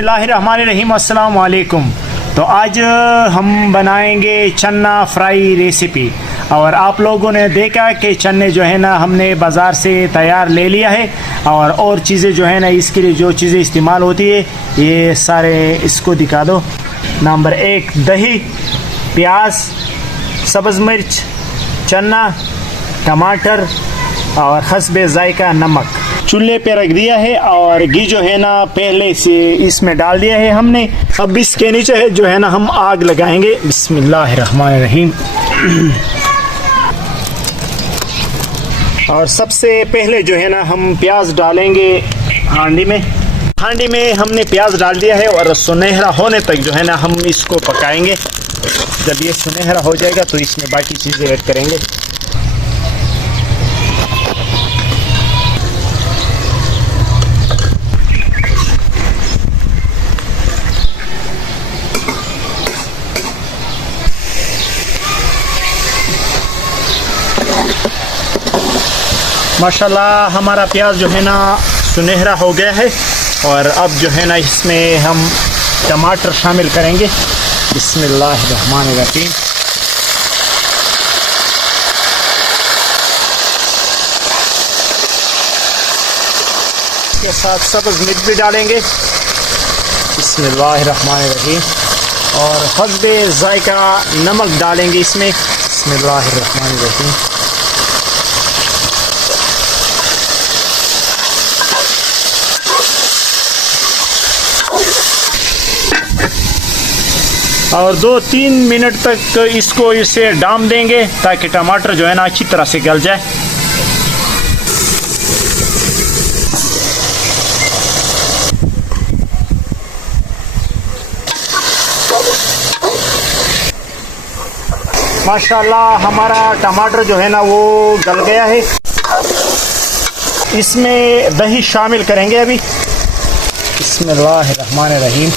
बिस्मिल्लाहिर्रहमानिर्रहीम, अस्सलाम वालेकुम। तो आज हम बनाएंगे चन्ना फ्राई रेसिपी। और आप लोगों ने देखा कि चने जो है ना हमने बाज़ार से तैयार ले लिया है, और चीज़ें जो है ना इसके लिए जो चीज़ें इस्तेमाल होती है ये सारे इसको दिखा दो। नंबर 1 दही, प्याज, सब्ज़ मिर्च, चना, टमाटर और हस्बे ज़ायका नमक। चूल्हे पे रख दिया है और घी जो है ना पहले से इसमें डाल दिया है हमने। अब इसके नीचे है जो है ना हम आग लगाएंगे। बिस्मिल्लाहिर्रहमानिर्रहीम। और सबसे पहले जो है ना हम प्याज डालेंगे हांडी में। हांडी में हमने प्याज डाल दिया है और सुनहरा होने तक जो है ना हम इसको पकाएंगे। जब ये सुनहरा हो जाएगा तो इसमें बाकी चीज़ें ऐड करेंगे। माशाल्लाह हमारा प्याज जो है ना सुनहरा हो गया है। और अब जो है ना इसमें हम टमाटर शामिल करेंगे। बिस्मिल्लाहिर्रहमानिर्रहीम। इसके साथ सब्ज़ मिर्च भी डालेंगे। बिस्मिल्लाहिर्रहमानिर्रहीम। और हस्बे ज़ायका नमक डालेंगे इसमें। बिस्मिल्लाहिर्रहमानिर्रहीम। और 2-3 मिनट तक इसको इसे डाम देंगे ताकि टमाटर जो है ना अच्छी तरह से गल जाए। माशाल्लाह हमारा टमाटर जो है ना वो गल गया है। इसमें दही शामिल करेंगे अभी। बिस्मिल्लाहिर्रहमानिर्रहीम।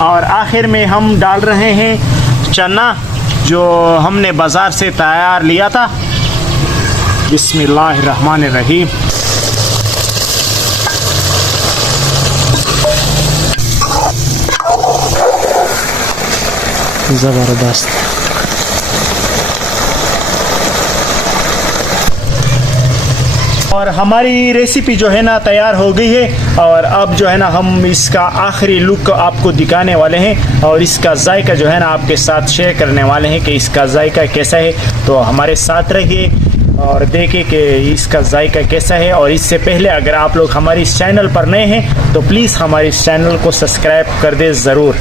और आखिर में हम डाल रहे हैं चना जो हमने बाज़ार से तैयार लिया था। बिस्मिल्लाहिर्रहमानिर्रहीम। ज़बरदस्त। और हमारी रेसिपी जो है ना तैयार हो गई है। और अब जो है ना हम इसका आखिरी लुक आपको दिखाने वाले हैं और इसका जायका जो है ना आपके साथ शेयर करने वाले हैं कि इसका जायका कैसा है। तो हमारे साथ रहिए और देखिए कि इसका जायका कैसा है। और इससे पहले अगर आप लोग हमारे इस चैनल पर नए हैं तो प्लीज़ हमारे इस चैनल को सब्सक्राइब कर दें ज़रूर।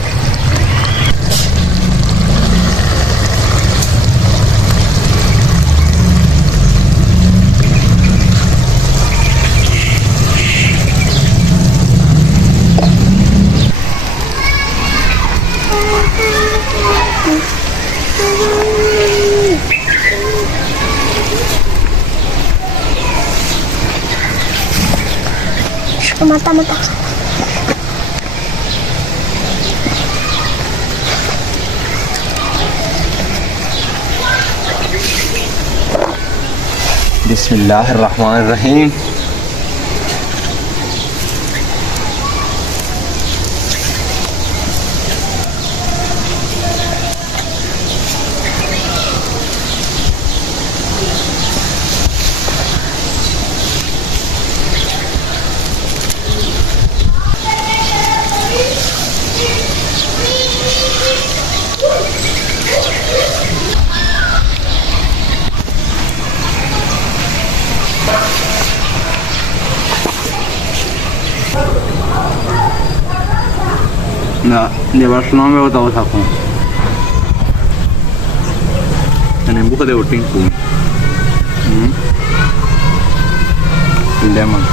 Mata-mata. बिस्मिल्लाहिर्रहमानिर्रहीम। Nah, de Barcelona me he botado saco. En el buque de Urtincu. Lemon.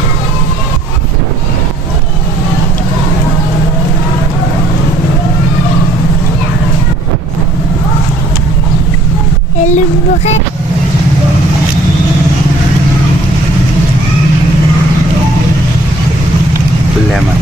El buque. Lemon.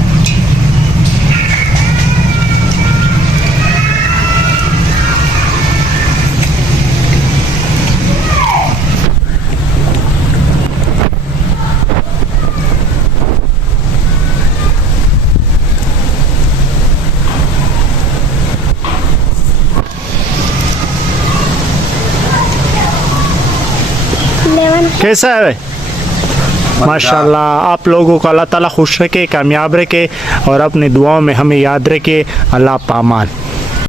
11 कैसा है? माशाल्लाह, आप लोगों को अल्लाह ताला खुश रखे, कामयाब रखे और अपनी दुआओं में हमें याद रखे। अल्लाह पामान।